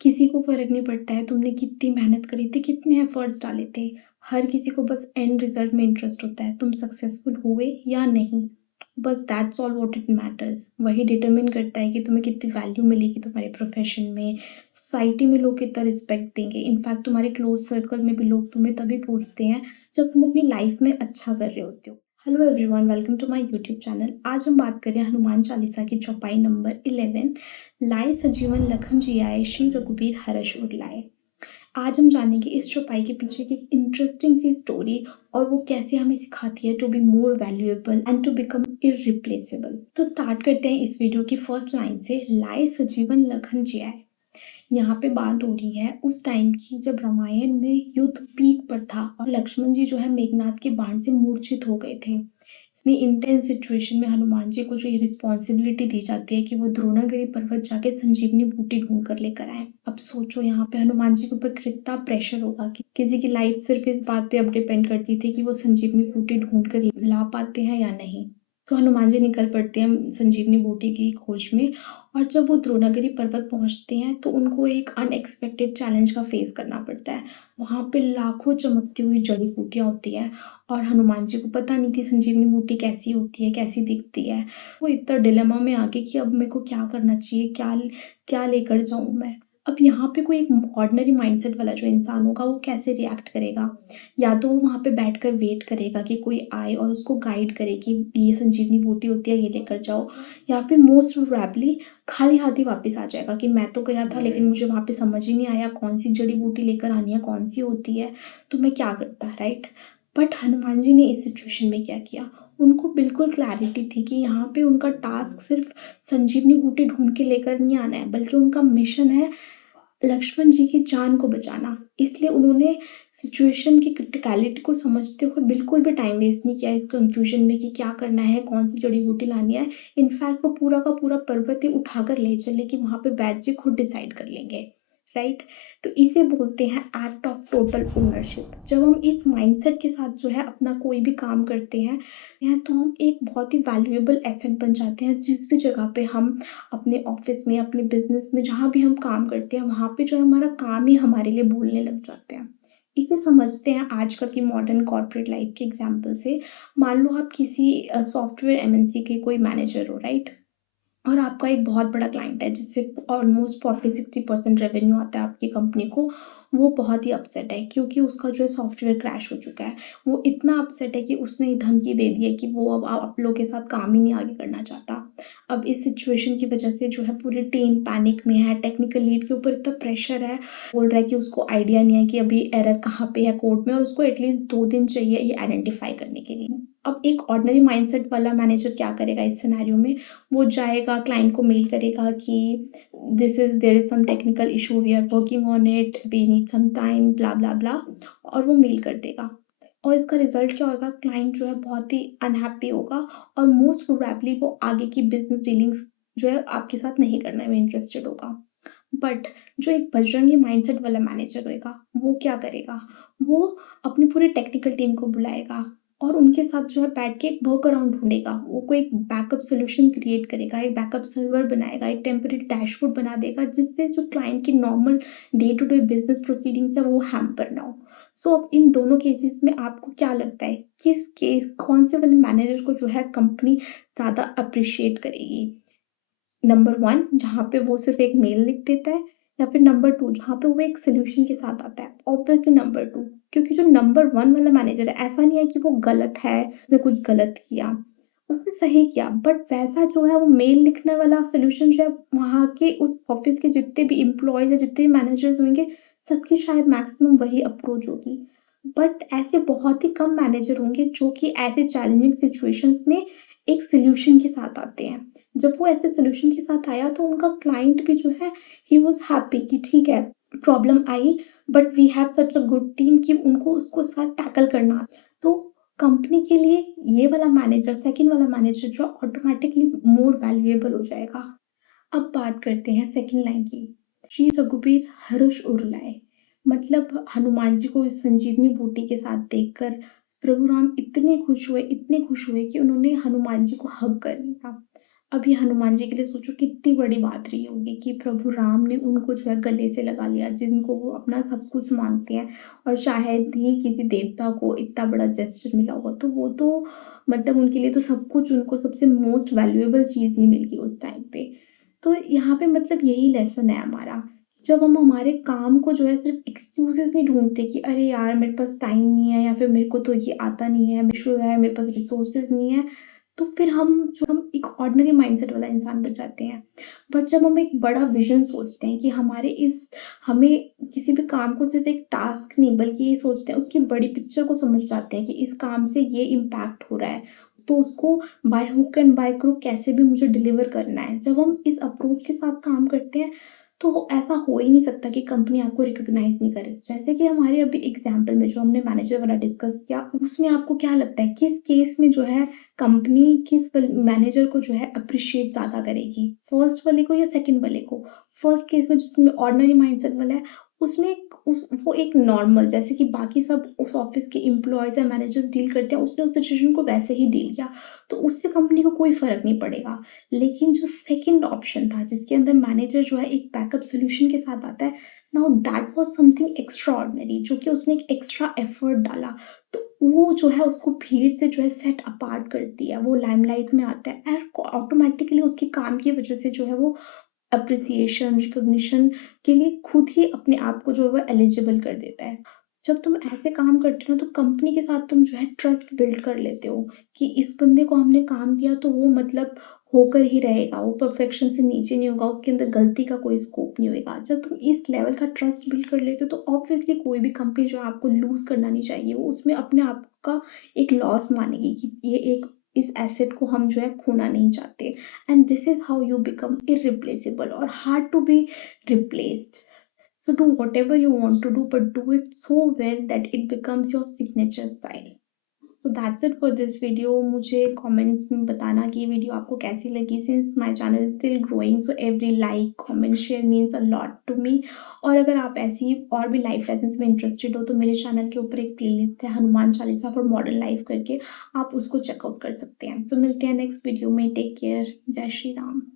किसी को फ़र्क नहीं पड़ता है तुमने कितनी मेहनत करी थी, कितने एफ़र्ट्स डाले थे। हर किसी को बस एंड रिज़ल्ट में इंटरेस्ट होता है, तुम सक्सेसफुल हुए या नहीं। बस that's all what it matters. वही डिटरमिन करता है कि तुम्हें कितनी वैल्यू मिलेगी तुम्हारे प्रोफ़ेशन में, सोसाइटी में लोग कितना रिस्पेक्ट देंगे। इनफैक्ट तुम्हारे क्लोज़ सर्कल में भी लोग तुम्हें तभी पूछते हैं जब तुम अपनी लाइफ़ में अच्छा कर रहे होते हो। Hello everyone, welcome to my YouTube channel. आज हम बात कर रहे हैं हनुमान चालीसा की चौपाई नंबर 11, लाए सजीवन लखन जियाए श्री रघुबीर हर्ष उर लाए। आज हम जानेंगे इस चौपाई के पीछे की इंटरेस्टिंग सी स्टोरी और वो कैसे हमें सिखाती है to be more valuable and to become irreplaceable. तो स्टार्ट करते हैं इस वीडियो की फर्स्ट लाइन से, लाए सजीवन लखन जियाए। यहाँ पे बात हो रही है उस टाइम की जब रामायण में युद्ध पीक पर था और लक्ष्मण जी जो है मेघनाथ के बाण से मूर्छित हो गए थे। इतनी इंटेंस सिचुएशन में हनुमान जी को जो ये रिस्पॉन्सिबिलिटी दी जाती है कि वो द्रोणागिरी पर्वत जाके संजीवनी बूटी ढूंढ कर लेकर आए। अब सोचो यहाँ पे हनुमान जी के ऊपर कितना प्रेशर होगा कि किसी की लाइफ सिर्फ इस बात पे अब डिपेंड करती थी कि वो संजीवनी बूटी ढूंढ कर ला पाते हैं या नहीं। तो हनुमान जी निकल पड़ते हैं संजीवनी बूटी की खोज में, और जब वो द्रोणागिरी पर्वत पहुंचते हैं तो उनको एक अनएक्सपेक्टेड चैलेंज का फेस करना पड़ता है। वहाँ पे लाखों चमकती हुई जड़ी बूटियाँ होती हैं और हनुमान जी को पता नहीं थी संजीवनी बूटी कैसी होती है, कैसी दिखती है। वो इतना डिलेमा में आ गए कि अब मेरे को क्या करना चाहिए, क्या क्या लेकर जाऊँ मैं। अब यहाँ पे कोई एक ऑर्डिनरी माइंडसेट वाला जो इंसान होगा वो कैसे रिएक्ट करेगा। या तो वो वहाँ पे बैठकर वेट करेगा कि कोई आए और उसको गाइड करे कि ये संजीवनी बूटी होती है, ये लेकर जाओ। या फिर मोस्ट प्रोबेबली खाली हाथ ही वापस आ जाएगा कि मैं तो गया था लेकिन मुझे वहाँ पे समझ ही नहीं आया कौन सी जड़ी बूटी लेकर आनी है, कौन सी होती है, तो मैं क्या करता, राइट। बट हनुमान जी ने इस सिचुएशन में क्या किया, उनको बिल्कुल क्लैरिटी थी कि यहाँ पे उनका टास्क सिर्फ संजीवनी बूटी ढूंढ के लेकर नहीं आना है, बल्कि उनका मिशन है लक्ष्मण जी की जान को बचाना। इसलिए उन्होंने सिचुएशन की क्रिटिकलिटी को समझते हुए बिल्कुल भी टाइम वेस्ट नहीं किया इस कंफ्यूजन में कि क्या करना है, कौन सी जड़ी बूटी लानी है। इनफैक्ट वो पूरा का पूरा पर्वत ही उठाकर ले चले कि वहाँ पे बैठ जी खुद डिसाइड कर लेंगे, राइट। तो इसे बोलते हैं एक्ट ऑफ टोटल ओनरशिप। जब हम इस माइंडसेट के साथ जो है अपना कोई भी काम करते हैं तो हम एक बहुत ही वैल्यूएबल एसेट बन जाते हैं। जिस भी जगह पे हम अपने ऑफिस में, अपने बिजनेस में, जहाँ भी हम काम करते हैं वहाँ पे जो है हमारा काम ही हमारे लिए बोलने लग जाते हैं। इसे समझते हैं आजकल की मॉडर्न कॉर्पोरेट लाइफ के एग्जांपल से। मान लो आप किसी सॉफ्टवेयर एमएनसी के कोई मैनेजर हो, राइट। और आपका एक बहुत बड़ा क्लाइंट है जिससे ऑलमोस्ट 40-60% रेवेन्यू आता है आपकी कंपनी को। वो बहुत ही अपसेट है क्योंकि उसका जो है सॉफ्टवेयर क्रैश हो चुका है। वो इतना अपसेट है कि उसने ये धमकी दे दी है कि वो अब आप लोगों के साथ काम ही नहीं आगे करना चाहता। अब इस सिचुएशन की वजह से जो है पूरी टीम पैनिक में है, टेक्निकल लीड के ऊपर इतना प्रेशर है। बोल रहा है कि उसको आइडिया नहीं है कि अभी एरर कहाँ पे है कोड में, और उसको एटलीस्ट 2 दिन चाहिए ये आइडेंटिफाई करने के लिए। अब एक ऑर्डिनरी माइंडसेट वाला मैनेजर क्या करेगा इस सिनेरियो में, वो जाएगा क्लाइंट को मेल करेगा कि there is some technical issue, we are working on it, we need some time, blah blah blah, और वो मेल कर देगा। और इसका रिजल्ट क्या होगा, क्लाइंट जो है बहुत ही अनहैप्पी होगा और मोस्ट प्रोबेबली वो आगे की बिजनेस डीलिंग्स जो है आपके साथ नहीं करने में इंटरेस्टेड होगा। बट जो एक बजरंगी माइंडसेट वाला मैनेजर होगा वो क्या करेगा, वो अपनी पूरी टेक्निकल टीम को बुलाएगा और उनके साथ जो है बैठ के एक वर्क अराउंड ढूंढेगा। वो कोई एक बैकअप सोल्यूशन क्रिएट करेगा, एक बैकअप सर्वर बनाएगा, एक टेम्पररी डैशबोर्ड बना देगा जिससे जो क्लाइंट की normal day to day business proceedings है वो हैम्पर ना हो। सो अब इन दोनों केसेस में आपको क्या लगता है किस केस कौन से वाले मैनेजर को जो है कंपनी ज़्यादा अप्रिशिएट करेगी? नंबर 1 जहाँ पे वो सिर्फ़ एक मेल लिख देता है, या फिर नंबर 2 जहाँ पे वो एक सॉल्यूशन के साथ आता है? ऑब्वियसली नंबर 2, क्योंकि जो नंबर 1 वाला मैनेजर है ऐसा नहीं है कि वो गलत है, उसने कुछ गलत किया, उसने सही किया, बट वैसा जो है वो मेल लिखने वाला सॉल्यूशन जो है वहाँ के उस ऑफ़िस के जितने भी एम्प्लॉइज़ या जितने भी मैनेजर्स होंगे सबकी शायद मैक्सिमम वही अप्रोच होगी। बट ऐसे बहुत ही कम मैनेजर होंगे जो कि ऐसे चैलेंजिंग सिचुएशंस में एक सॉल्यूशन के साथ आते हैं। जब वो ऐसे सॉल्यूशन के साथ आया तो उनका क्लाइंट भी जो है ही वाज़ हैप्पी कि ठीक है, प्रॉब्लम आई but we have such a good team कि उनको उसको साथ टैकल करना। तो कंपनी के लिए ये वाला मैनेजर, सेकंड वाला मैनेजर जो ऑटोमैटिकली मोर वैल्यूएबल हो जाएगा। अब बात करते हैं सेकंड लाइन की। श्री रघुबीर हर्ष उर लाए। मतलब हनुमान जी को इस संजीवनी बूटी के साथ देखकर प्रभु राम इतने खुश हुए कि उन्होंने हनुमान जी को हग कर लिया। अभी हनुमान जी के लिए सोचो कितनी बड़ी बात रही होगी कि प्रभु राम ने उनको जो है गले से लगा लिया, जिनको वो अपना सब कुछ मानते हैं, और शायद ही किसी देवता को इतना बड़ा जेस्चर मिला होगा। तो वो तो मतलब उनके लिए तो सब कुछ, उनको सबसे मोस्ट वैल्यूएबल चीज़ ही मिल गई उस टाइम पे। तो यहाँ पे मतलब यही लेसन है हमारा, जब हम हमारे काम को जो है सिर्फ एक्सक्यूजेस नहीं ढूंढते कि अरे यार मेरे पास टाइम नहीं है, या फिर मेरे को तो ये आता नहीं है, इशू है, मेरे पास रिसोर्सेज नहीं है, तो फिर हम एक ऑर्डिनरी माइंडसेट वाला इंसान बन जाते हैं। बट जब हम एक बड़ा विजन सोचते हैं कि हमें किसी भी काम को सिर्फ एक टास्क नहीं बल्कि ये सोचते हैं, उसकी बड़ी पिक्चर को समझ जाते हैं कि इस काम से ये इम्पैक्ट हो रहा है, तो उसको by hook and by crook कैसे भी मुझे डिलीवर करना है। जब हम इस अप्रोच के साथ काम करते हैं तो ऐसा हो ही नहीं सकता कि कंपनी आपको रिकॉग्नाइज नहीं करे। जैसे कि हमारे अभी एग्जाम्पल में जो हमने मैनेजर वाला डिस्कस किया, उसमें आपको क्या लगता है किस केस में जो है कंपनी किस मैनेजर को जो है अप्रिशिएट ज़्यादा करेगी, फर्स्ट वाले को या सेकंड वाले को? फर्स्ट केस में जिसमें ऑर्डिनरी माइंडसेट वाला है, उसमें वो एक नॉर्मल, जैसे कि बाकी सब उस ऑफिस के एम्प्लॉयज या मैनेजर्स डील करते हैं, उसने उस सिचुएशन को वैसे ही डील किया, तो उससे कंपनी को कोई फर्क नहीं पड़ेगा। लेकिन जो सेकंड ऑप्शन था जिसके अंदर मैनेजर जो है एक बैकअप सोल्यूशन के साथ आता है, now that was something extra ordinary, जो कि उसने एक एक्स्ट्रा एफर्ट डाला, तो वो जो है उसको भीड़ से जो है सेट अपार्ट करती है, वो लाइमलाइट में आता है, और ऑटोमेटिकली उसके काम की वजह से जो है वो अप्रिसिएशन, रिकॉग्निशन के लिए खुद ही अपने आप को जो है वो एलिजिबल कर देता है। जब तुम ऐसे काम करते हो ना, तो कंपनी के साथ तुम जो है ट्रस्ट बिल्ड कर लेते हो कि इस बंदे को हमने काम दिया तो वो मतलब होकर ही रहेगा, वो परफेक्शन से नीचे नहीं होगा, उसके अंदर गलती का कोई स्कोप नहीं होगा। जब तुम इस लेवल का ट्रस्ट बिल्ड कर लेते हो, तो ऑब्वियसली कोई भी कंपनी जो है आपको लूज़ करना नहीं चाहिए, वो उसमें अपने आप का एक लॉस मानेगी कि ये एक इस एसेट को हम जो है खोना नहीं चाहते। And this is how you become irreplaceable or hard to be replaced. So do whatever you want to do, but do it so well that it becomes your signature style. So that's it for this video. मुझे comments में बताना कि ये video आपको कैसी लगी। Since my channel is still growing, so every like, comment, share means a lot to me. और अगर आप ऐसी और भी लाइफ लेसन्स में इंटरेस्टेड हो, तो मेरे चैनल के ऊपर एक प्लेलिस्ट है Hanuman Chalisa for modern life करके, आप उसको चेकआउट कर सकते हैं। तो मिलते हैं नेक्स्ट वीडियो में। Take care. जय श्री राम।